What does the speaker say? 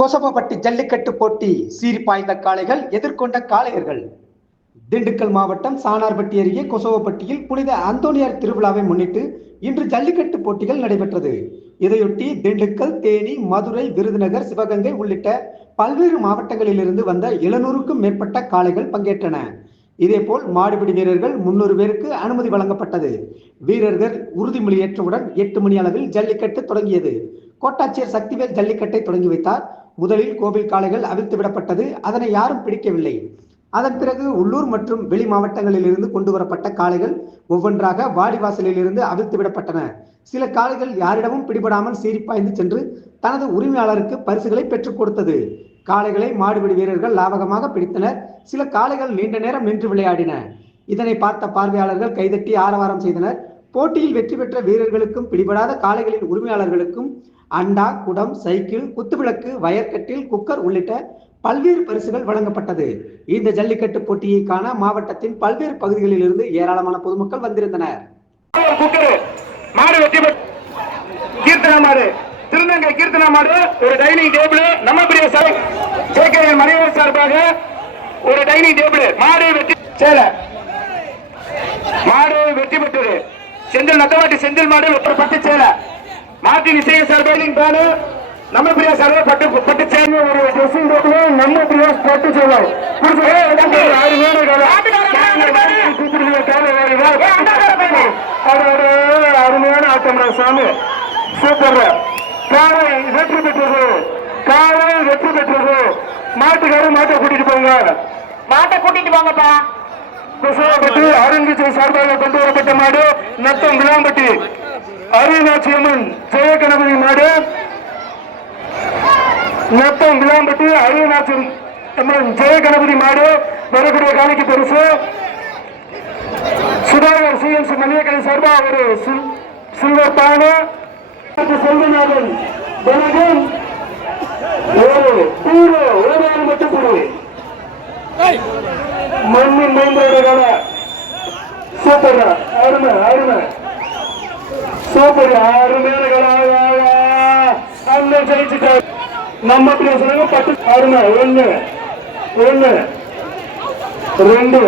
கொசவப்பட்டி ஜல்லிக்கட்டு போட்டி சீர்பாய்ந்த காளைகள் எதிர்கொண்ட காளையர்கள். திண்டுக்கல் மாவட்டம் சானார்பட்டி அருகே கொசவப்பட்டியில் புனித அந்தோனியார் திருவிழாவை முன்னிட்டு இன்று ஜல்லிக்கட்டு போட்டிகள் நடைபெற்றது. இதையொட்டி திண்டுக்கல், தேனி, மதுரை, விருதுநகர், சிவகங்கை உள்ளிட்ட பல்வேறு மாவட்டங்களிலிருந்து வந்த 700க்கும் மேற்பட்ட காளைகள் பங்கேற்றன. இதேபோல் மாடுபிடி வீரர்கள் 300 பேருக்கு அனுமதி வழங்கப்பட்டது. வீரர்கள் உறுதிமொழி ஏற்றவுடன் 8 மணி அளவில் ஜல்லிக்கட்டு தொடங்கியது. கோட்டாட்சியர் சக்திவேல் ஜல்லிக்கட்டை தொடங்கி வைத்தார். முதலில் கோவில் காளைகள் அவிழ்த்து விடப்பட்டது. அதனை யாரும் பிடிக்கவில்லை. அதன் பிறகு உள்ளூர் மற்றும் வெளி மாவட்டங்களில் இருந்து கொண்டு வரப்பட்ட காளைகள் ஒவ்வொன்றாக வாடிவாசலில் இருந்து அவிழ்த்து விடப்பட்டன. சில காளைகள் யாரிடமும் பிடிபடாமல் சீரிப்பாய்ந்து சென்று தனது உரிமையாளருக்கு பரிசுகளை பெற்றுக் கொடுத்தது. காளைகளை மாடுபிடி வீரர்கள் லாபகமாக பிடித்தனர். சில காளைகள் நீண்ட நேரம் நின்று விளையாடின. இதனை பார்த்த பார்வையாளர்கள் கைதட்டி ஆரவாரம் செய்தனர். போட்டியில் வெற்றி பெற்ற வீரர்களுக்கும் பிடிபடாத காளைகளின் உரிமையாளர்களுக்கும் அண்டா, குடம், சைக்கிள், குத்துவிளக்கு, வயர்கட்டில், குக்கர் உள்ளிட்ட பல்வேறு பரிசுகள் வழங்கப்பட்டது. இந்த ஜல்லிக்கட்டு போட்டியை காண மாவட்டத்தின் பல்வேறு பகுதிகளில் இருந்து ஏராளமான பொதுமக்கள் வந்திருந்தனர். திருநங்கை கீர்த்தனா மாடு ஒரு டைனிங் டேபிள், நம்ம பிரிய மனைவர் சார்பாக ஒரு டைனிங் டேபிள் மாடு வெற்றி பெற்றது. செந்தில் நத்தவாட்டி செந்தில் மாடு ஒரு பட்டு சேலை மாட்டின் இசைய சார்பாக நம்ம பிரியா சார்பாக பட்டு சேலை ஒரு ட்ரெஸ்ஸிங் டேபிள் நம்ம பிரியா பட்டு சேலை அருமையான ஆட்டம் சாமி. சூப்பர். காலை வெற்றி பெற்றது. மாட்டுக்காரர் மாட்டை கூட்டிட்டு போங்கப்பா. குசவப்பட்டி அருங்கீச்சை சார்பாக கொண்டு வரப்பட்ட மாடு நத்தம் விளாம்பட்டி அருணாட்சி அம்மன் ஜெயகணபதி மாடு. நத்தம் விளாம்பட்டி அருணாட்சி அம்மன் ஜெயகணபதி மாடு வரக்கூடிய காலைக்கு பரிசு. சுதாகர் சிஎம்சி மணியக்கலை சார்பாக ஒரு சில்வர் பானை. செல்வநாதன் வணக்கம். மட்டும் கொடு மண்ணின் மேம்படுகிற சூப்பர். அருமை சூப்பர். அருமையான அண்ணன் ஜெயிச்சுட்டார். நம்ம பட்டு அருமை. 1 2